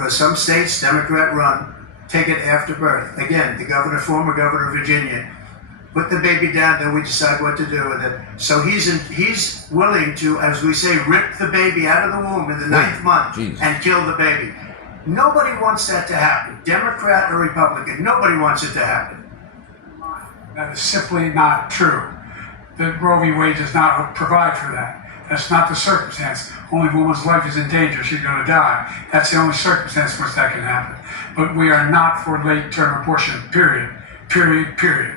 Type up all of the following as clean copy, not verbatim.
because some states, Democrat run, take it after birth. Again, the former governor of Virginia, put the baby down, then we decide what to do with it. So he's willing to, as we say, rip the baby out of the womb in the ninth month and kill the baby. Nobody wants that to happen, Democrat or Republican. Nobody wants it to happen. That is simply not true. The Roe v. Wade does not provide for that. That's not the circumstance. Only if a woman's life is in danger, she's going to die. That's the only circumstance in which that can happen. But we are not for late-term abortion, period. Period, period.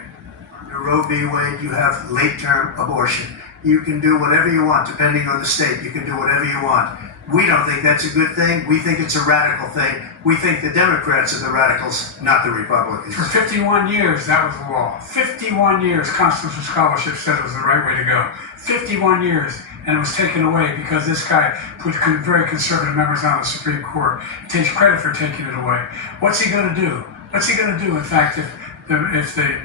Under Roe v. Wade, you have late-term abortion. You can do whatever you want, depending on the state. You can do whatever you want. We don't think that's a good thing. We think it's a radical thing. We think the Democrats are the radicals, not the Republicans. For 51 years, that was the law. 51 years, constitutional scholarship said it was the right way to go. 51 years, and it was taken away because this guy put very conservative members on the Supreme Court. He takes credit for taking it away. What's he going to do? What's he going to do, in fact, if the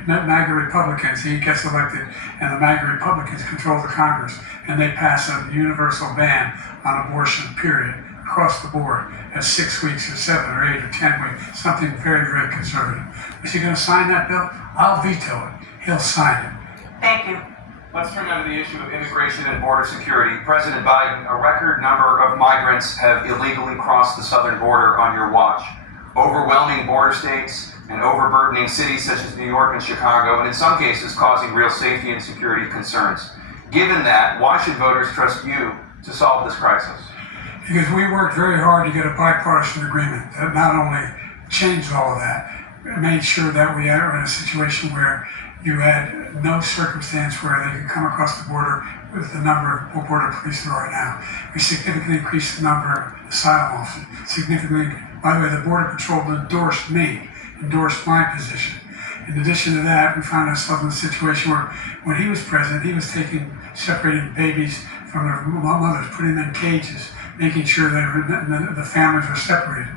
MAGA Republicans, he gets elected, and the MAGA Republicans control the Congress, and they pass a universal ban on abortion, period, across the board, at 6 weeks or 7 or 8 or 10 weeks, something very, very conservative. Is he going to sign that bill? I'll veto it. He'll sign it. Thank you. Let's turn now to the issue of immigration and border security. President Biden, a record number of migrants have illegally crossed the southern border on your watch. Overwhelming border states and overburdening cities such as New York and Chicago, and in some cases causing real safety and security concerns. Given that, why should voters trust you to solve this crisis? Because we worked very hard to get a bipartisan agreement that not only changed all of that, it made sure that we are in a situation where you had no circumstance where they could come across the border with the number of border police there are now. We significantly increased the number of asylum officers. Significantly, by the way, the Border Patrol endorsed my position. In addition to that, we found ourselves in a situation where when he was president, he was separating babies from their mothers, putting them in cages, making sure that the families were separated.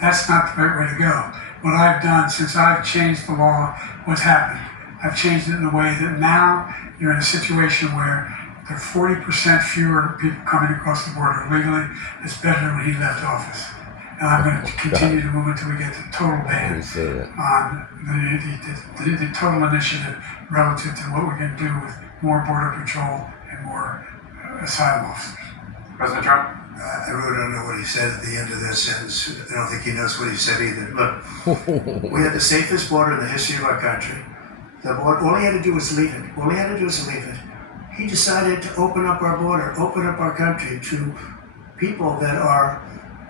That's not the right way to go. What I've done since I've changed the law, what's happened? I've changed it in a way that now you're in a situation where there are 40% fewer people coming across the border legally. It's better than when he left office. And I'm going to continue to move until we get the total ban on the total initiative relative to what we're going to do with more border patrol and more asylum officers. President Trump? I really don't know what he said at the end of that sentence. I don't think he knows what he said either. Look, we had the safest border in the history of our country. All he had to do was leave it. He decided to open up our border, open up our country to people that are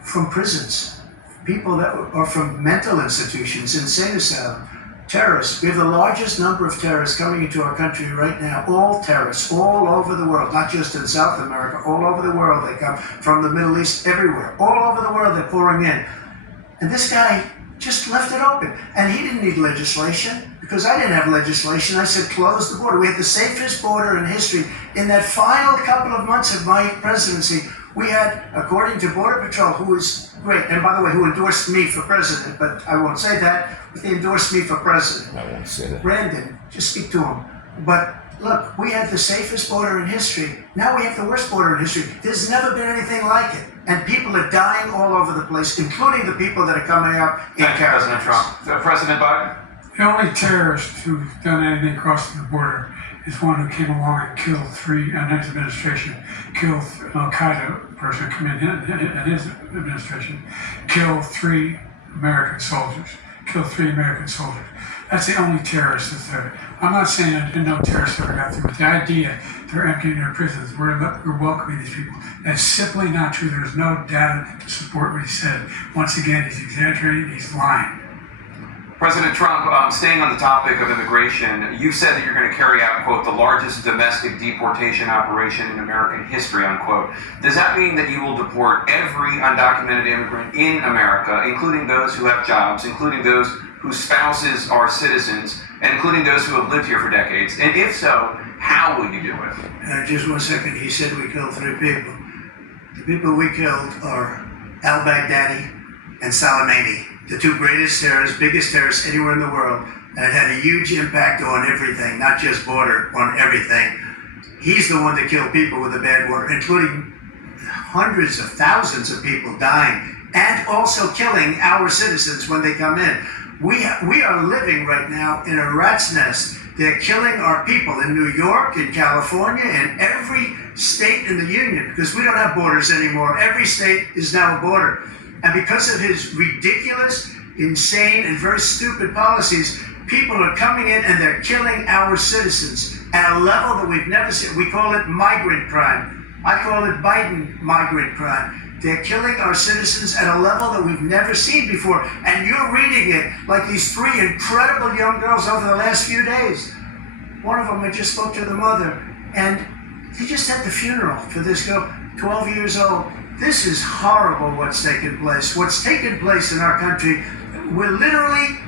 from prisons, people that are from mental institutions, insane asylum, terrorists. We have the largest number of terrorists coming into our country right now, all terrorists, all over the world, not just in South America, all over the world. They come from the Middle East, everywhere. All over the world they're pouring in. And this guy just left it open. And he didn't need legislation, because I didn't have legislation. I said, close the border. We had the safest border in history. In that final couple of months of my presidency, we had, according to Border Patrol, who was great, and by the way, who endorsed me for president, but I won't say that, but they endorsed me for president. I won't say that. Brandon, just speak to him. But look, we had the safest border in history. Now we have the worst border in history. There's never been anything like it. And people are dying all over the place, including the people that are coming up in caravans. President Trump. President Biden? The only terrorist who's done anything crossing the border is one who came along and killed his administration, killed an Al-Qaeda person in his administration, killed 3 American soldiers. That's the only terrorist that's there. I'm not saying that no terrorists ever got through, but the idea they're emptying their prisons, we're welcoming these people, that's simply not true. There's no data to support what he said. Once again, he's exaggerating, he's lying. President Trump, staying on the topic of immigration, you've said that you're going to carry out, quote, the largest domestic deportation operation in American history, unquote. Does that mean that you will deport every undocumented immigrant in America, including those who have jobs, including those whose spouses are citizens, and including those who have lived here for decades? And if so, how will you do it? Just 1 second, he said we killed 3 people. The people we killed are al-Baghdadi and Soleimani, the 2 greatest terrorists, biggest terrorists anywhere in the world, and it had a huge impact on everything, not just border, on everything. He's the one that killed people with the bad water, including hundreds of thousands of people dying and also killing our citizens when they come in. We are living right now in a rat's nest. They're killing our people in New York, in California, and every state in the union, because we don't have borders anymore. Every state is now a border. And because of his ridiculous, insane, and very stupid policies, people are coming in and they're killing our citizens at a level that we've never seen. We call it migrant crime. I call it Biden migrant crime. They're killing our citizens at a level that we've never seen before. And you're reading it like these three incredible young girls over the last few days. One of them, I just spoke to the mother, and he just had the funeral for this girl, 12 years old. This is horrible what's taken place. What's taken place in our country, we're literally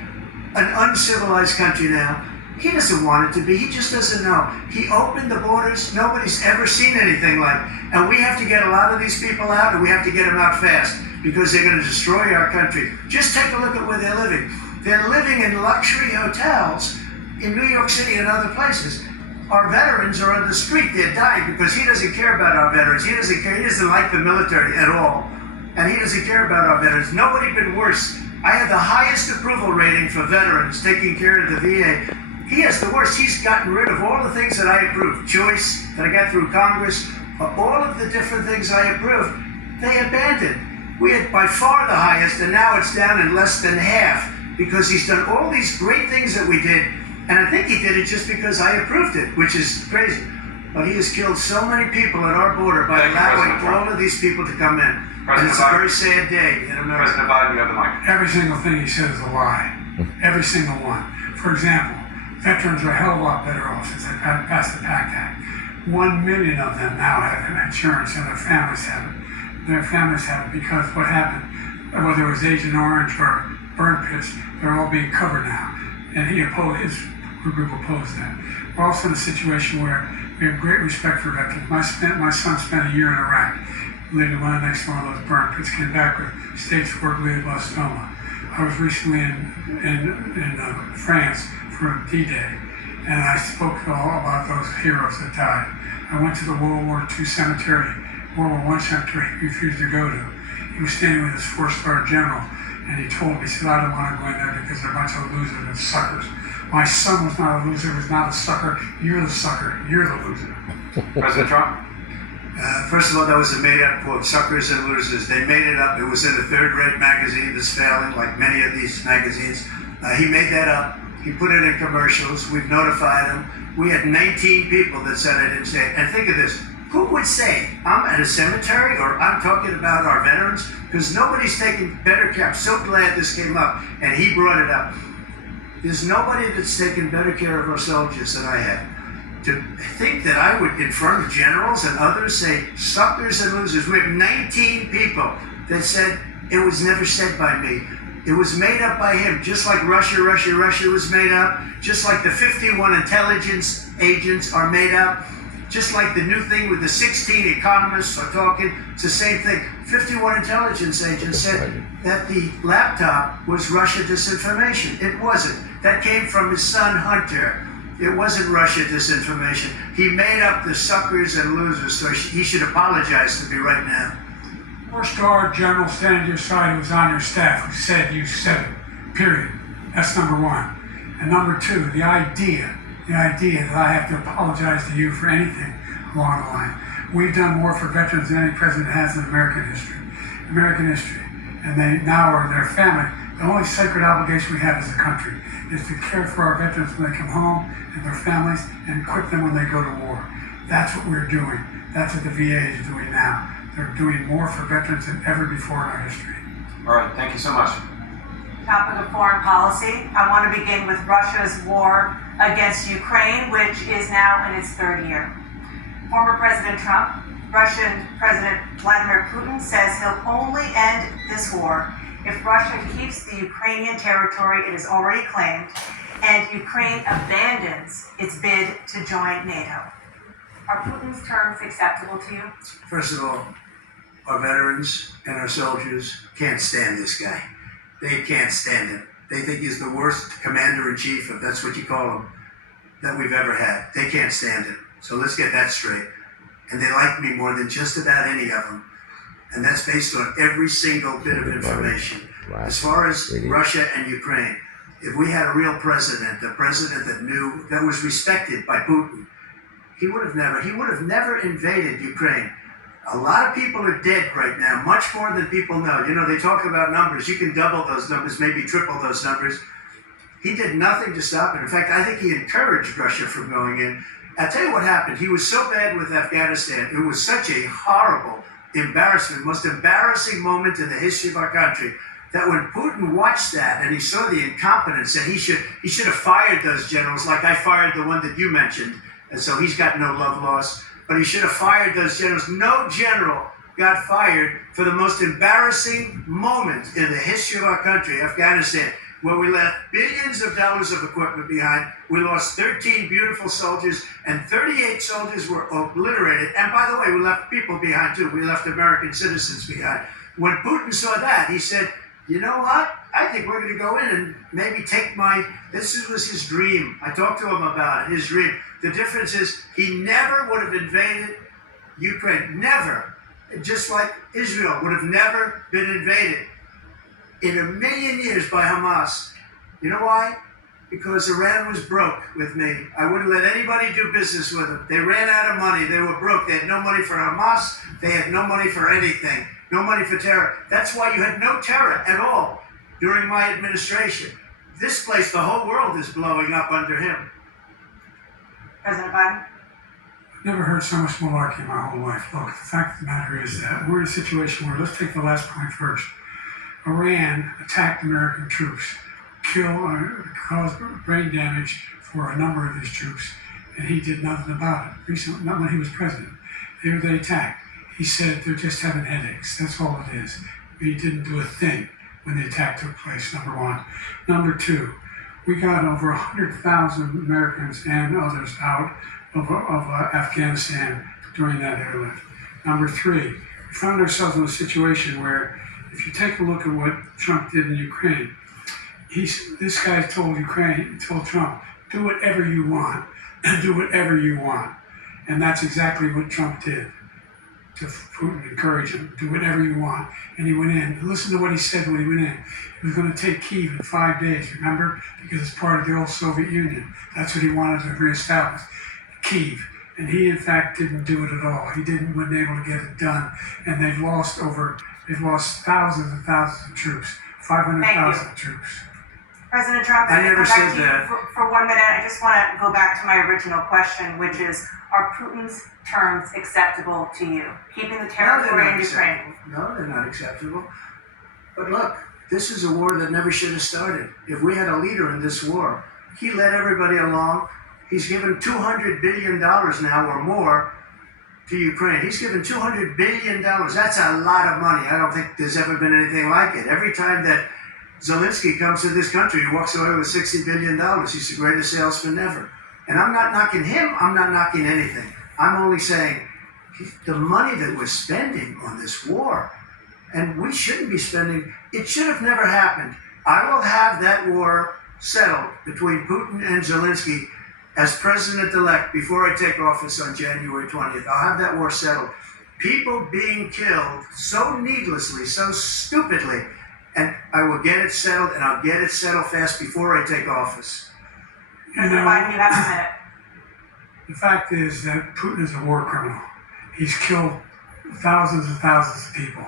an uncivilized country now. He doesn't want it to be. He just doesn't know. He opened the borders. Nobody's ever seen anything like it. And we have to get a lot of these people out, and we have to get them out fast because they're going to destroy our country. Just take a look at where they're living. They're living in luxury hotels in New York City and other places. Our veterans are on the street. They're dying because he doesn't care about our veterans. He doesn't care. He doesn't like the military at all. And he doesn't care about our veterans. Nobody been worse. I have the highest approval rating for veterans taking care of the VA. He has the worst. He's gotten rid of all the things that I approved. Choice that I got through Congress, all of the different things I approved, they abandoned. We had by far the highest, and now it's down in less than half because he's done all these great things that we did. And I think he did it just because I approved it, which is crazy. But he has killed so many people at our border by allowing all of these people to come in. And it's a very sad day in America. President Biden, you have the mic. Every single thing he said is a lie. Every single one. For example, veterans are a hell of a lot better off since they passed the PACT Act. 1 million of them now have insurance, and their families have it. Their families have it because what happened, whether it was Agent Orange or burn pits, they're all being covered now. And he opposed, his group opposed that. We're also in a situation where we have great respect for veterans. My son spent a year in Iraq, living right next to one of those burn pits, came back with stage 4 glioblastoma. I was recently in France for D-Day, and I spoke all about those heroes that died. I went to the World War II cemetery, World War I cemetery he refused to go to. He was standing with his 4-star general, and he told me, he said, I don't want to go in there because they're a bunch of losers and suckers. My son was not a loser, was not a sucker. You're the sucker, you're the loser. President Trump? First of all, that was a made-up quote, suckers and losers. They made it up. It was in a third-rate magazine that's failing, like many of these magazines. He made that up. He put it in commercials. We've notified him. We had 19 people that said I didn't say it. And think of this. Who would say I'm at a cemetery or I'm talking about our veterans? Because nobody's taking better care. I'm so glad this came up, and he brought it up. There's nobody that's taken better care of our soldiers than I have. To think that I would, in front of generals and others, say suckers and losers. We have 19 people that said it was never said by me. It was made up by him, just like Russia was made up, just like the 51 intelligence agents are made up, just like the new thing with the 16 economists are talking. It's the same thing. 51 intelligence agents said that the laptop was Russia disinformation. It wasn't. That came from his son, Hunter. It wasn't Russia disinformation. He made up the suckers and losers, so he should apologize to me right now. 4-star general standing to your side who was on your staff who said you said it, period. That's number one. And number two, the idea that I have to apologize to you for anything along the line. We've done more for veterans than any president has in American history. And they now are their family. The only sacred obligation we have as a country is to care for our veterans when they come home and their families and equip them when they go to war. That's what we're doing. That's what the VA is doing now. They're doing more for veterans than ever before in our history. All right, thank you so much. Topic of foreign policy. I want to begin with Russia's war against Ukraine, which is now in its 3rd year. Former President Trump, Russian President Vladimir Putin says he'll only end this war if Russia keeps the Ukrainian territory it has already claimed and Ukraine abandons its bid to join NATO. Are Putin's terms acceptable to you? First of all, our veterans and our soldiers can't stand this guy. They can't stand him. They think he's the worst commander-in-chief, if that's what you call him, that we've ever had. They can't stand him. So let's get that straight. And they like me more than just about any of them. And that's based on every single bit of information. As far as Russia and Ukraine, if we had a real president, a president that was respected by Putin, he would have never invaded Ukraine. A lot of people are dead right now, much more than people know. You know, they talk about numbers. You can double those numbers, maybe triple those numbers. He did nothing to stop it. In fact, I think he encouraged Russia from going in. I'll tell you what happened. He was so bad with Afghanistan. It was such a horrible embarrassment, most embarrassing moment in the history of our country, that when Putin watched that and he saw the incompetence, and he should have fired those generals, like I fired the one that you mentioned, and so he's got no love lost, but he should have fired those generals. No general got fired for the most embarrassing moment in the history of our country, Afghanistan, where we left billions of dollars of equipment behind. We lost 13 beautiful soldiers, and 38 soldiers were obliterated. And by the way, we left people behind too. We left American citizens behind. When Putin saw that, he said, you know what? I think we're going to go in and maybe take this was his dream. I talked to him about it, his dream. The difference is he never would have invaded Ukraine. Never. Just like Israel would have never been invaded in a million years by Hamas. You know why? Because Iran was broke with me. I wouldn't let anybody do business with them. They ran out of money. They were broke. They had no money for Hamas. They had no money for anything. No money for terror. That's why you had no terror at all during my administration. This place, the whole world is blowing up under him. President Biden? I've never heard so much malarkey in my whole life. Look, the fact of the matter is that we're in a situation where, let's take the last point first. Iran attacked American troops, caused brain damage for a number of his troops, and he did nothing about it. Recently, not when he was president. They attacked. He said they're just having headaches. That's all it is. He didn't do a thing when the attack took place, number one. Number two, we got over 100,000 Americans and others out of Afghanistan during that airlift. Number three, we found ourselves in a situation where, if you take a look at what Trump did in Ukraine, this guy told Trump, do whatever you want, do whatever you want. And that's exactly what Trump did to Putin, encourage him, do whatever you want. And he went in. Listen to what he said when he went in. He was going to take Kyiv in 5 days, remember? Because it's part of the old Soviet Union. That's what he wanted to reestablish, Kyiv. And he, in fact, didn't do it at all. He wasn't able to get it done. And they've lost thousands and thousands of troops, 500,000 troops. President Trump, I never said to you that. For 1 minute. I just want to go back to my original question, which is, are Putin's terms acceptable to you? Keeping the territory in Ukraine. No, they're not acceptable. But look, this is a war that never should have started. If we had a leader in this war, he led everybody along. He's given $200 billion now or more to Ukraine. He's given $200 billion. That's a lot of money. I don't think there's ever been anything like it. Every time that Zelensky comes to this country, he walks away with $60 billion. He's the greatest salesman ever. And I'm not knocking him. I'm not knocking anything. I'm only saying the money that we're spending on this war, and we shouldn't be spending, it should have never happened. I will have that war settled between Putin and Zelensky as president-elect before I take office on January 20th. I'll have that war settled. People being killed so needlessly, so stupidly, and I will get it settled, and I'll get it settled fast before I take office. President Biden, you have a minute. The fact is that Putin is a war criminal. He's killed thousands and thousands of people.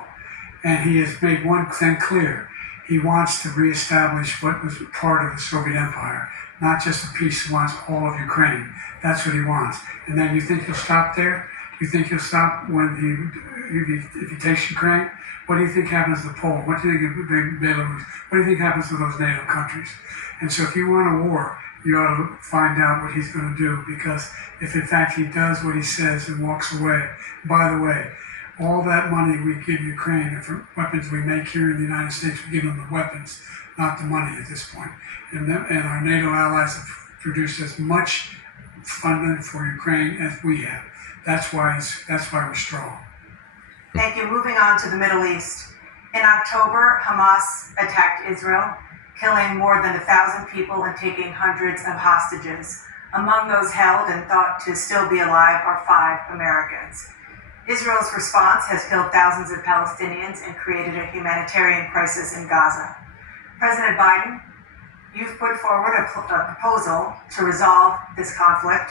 And he has made one thing clear. He wants to reestablish what was part of the Soviet Empire, not just a piece. He wants all of Ukraine. That's what he wants. And then you think he'll stop there? Do you think he'll stop when if he takes Ukraine? What do you think happens to Poland? What do you think of Belarus? What do you think happens to those NATO countries? And so if you want a war, you ought to find out what he's going to do, because if in fact he does what he says and walks away, by the way, all that money we give Ukraine for weapons we make here in the United States, we give them the weapons, not the money at this point. And our NATO allies have produced as much funding for Ukraine as we have. That's why we're strong. Thank you. Moving on to the Middle East. In October, Hamas attacked Israel, killing more than 1,000 people and taking hundreds of hostages. Among those held and thought to still be alive are 5 Americans. Israel's response has killed thousands of Palestinians and created a humanitarian crisis in Gaza. President Biden, you've put forward a proposal to resolve this conflict,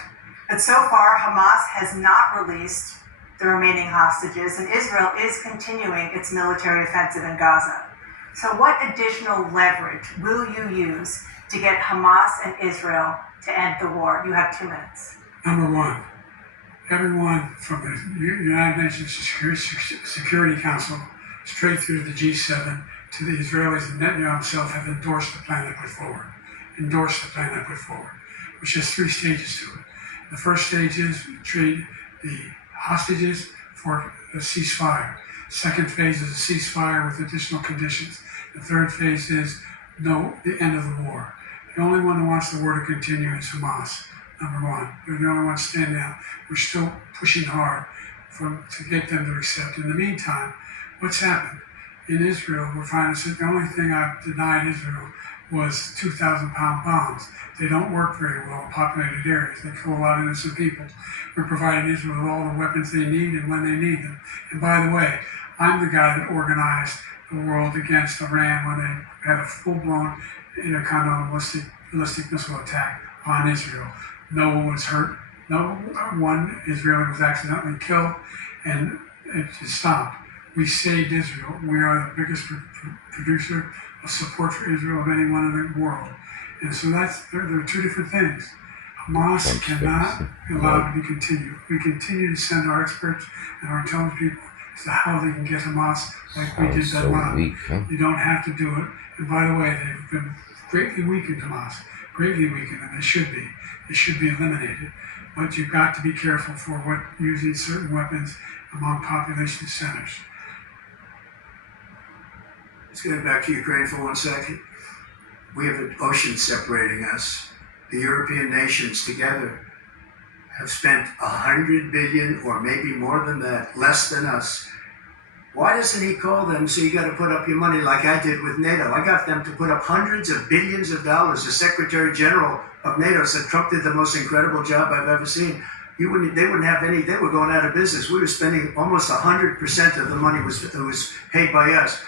but so far Hamas has not released the remaining hostages, and Israel is continuing its military offensive in Gaza. So what additional leverage will you use to get Hamas and Israel to end the war? You have 2 minutes. Number one, everyone from the United Nations Security Council straight through the G7 to the Israelis and Netanyahu himself have endorsed the plan I put forward. Which has 3 stages to it. The first stage is trade the hostages for a ceasefire. Second phase is a ceasefire with additional conditions. The third phase is the end of the war. The only one who wants the war to continue is Hamas, number one. They're the only ones standing out. We're still pushing hard to get them to accept. In the meantime, what's happened? In Israel, we're finding the only thing I've denied Israel was 2,000-pound bombs. They don't work very well in populated areas. They kill a lot of innocent people. We're providing Israel with all the weapons they need and when they need them. And by the way, I'm the guy that organized the world against Iran when they had a full-blown intercontinental ballistic missile attack on Israel. No one was hurt. No one Israeli was accidentally killed, and it just stopped. We saved Israel. We are the biggest producer of support for Israel of anyone in the world. And so there are 2 different things. Hamas cannot be allowed to be continued. We continue to send our experts and our intelligence people as to how they can get Hamas like we did Ben Laden. You don't have to do it. And by the way, they've been greatly weakened, Hamas, and they should be. They should be eliminated. But you've got to be careful for using certain weapons among population centers. Let's get back to Ukraine for 1 second. We have an ocean separating us. The European nations together have spent 100 billion, or maybe more than that, less than us. Why doesn't he call them, so you got to put up your money like I did with NATO? I got them to put up hundreds of billions of dollars. The Secretary General of NATO said Trump did the most incredible job I've ever seen. They wouldn't have any, they were going out of business. We were spending almost 100% of the money was paid by us.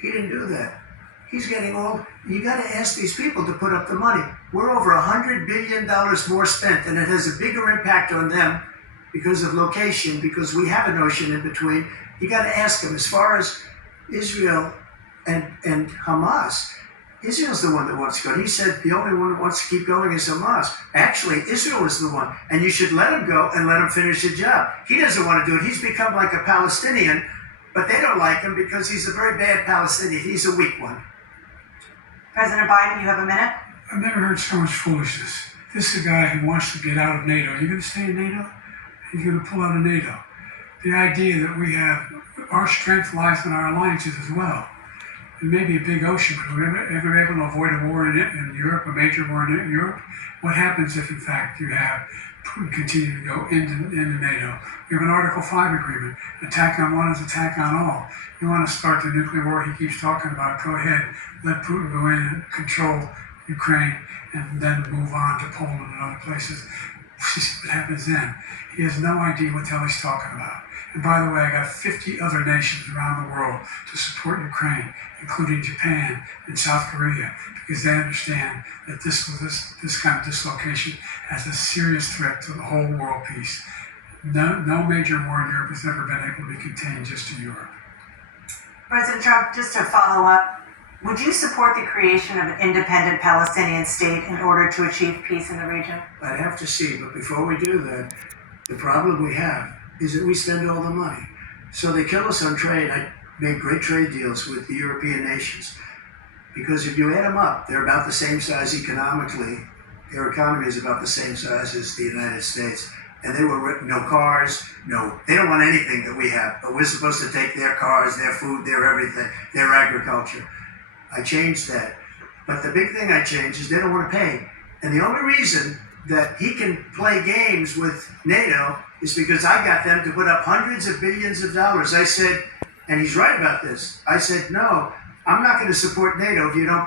He didn't do that. He's getting you got to ask these people to put up the money. We're over $100 billion more spent, and it has a bigger impact on them because of location, because we have an ocean in between. You got to ask them. As far as Israel and Hamas, Israel's the one that wants to go. He said the only one that wants to keep going is Hamas. Actually, Israel is the one, and you should let him go and let him finish the job. He doesn't want to do it. He's become like a Palestinian, but they don't like him because he's a very bad Palestinian. He's a weak one. President Biden, you have a minute. I've never heard so much foolishness. This is a guy who wants to get out of NATO. Are you going to stay in NATO? He's going to pull out of NATO. The idea that we have, our strength lies in our alliances as well. It may be a big ocean, but we're ever able to avoid a war in Europe, a major war in Europe? What happens if, in fact, you have Putin continue to go into NATO? We have an Article 5 agreement. Attack on one is attack on all. You want to start the nuclear war he keeps talking about, go ahead. Let Putin go in and control Ukraine and then move on to Poland and other places. See what happens then. He has no idea what the hell he's talking about. And by the way, I got 50 other nations around the world to support Ukraine, including Japan and South Korea, because they understand that this kind of dislocation has a serious threat to the whole world peace. No major war in Europe has ever been able to be contained just to Europe. President Trump, just to follow up, would you support the creation of an independent Palestinian state in order to achieve peace in the region? I'd have to see, but before we do that, the problem we have is that we spend all the money. So they kill us on trade. I made great trade deals with the European nations, because if you add them up, they're about the same size economically. Their economy is about the same size as the United States. And they were no cars, they don't want anything that we have, but we're supposed to take their cars, their food, their everything, their agriculture. I changed that. But the big thing I changed is they don't want to pay. And the only reason that he can play games with NATO is because I got them to put up hundreds of billions of dollars. I said, and he's right about this, I said, no, I'm not going to support NATO if you don't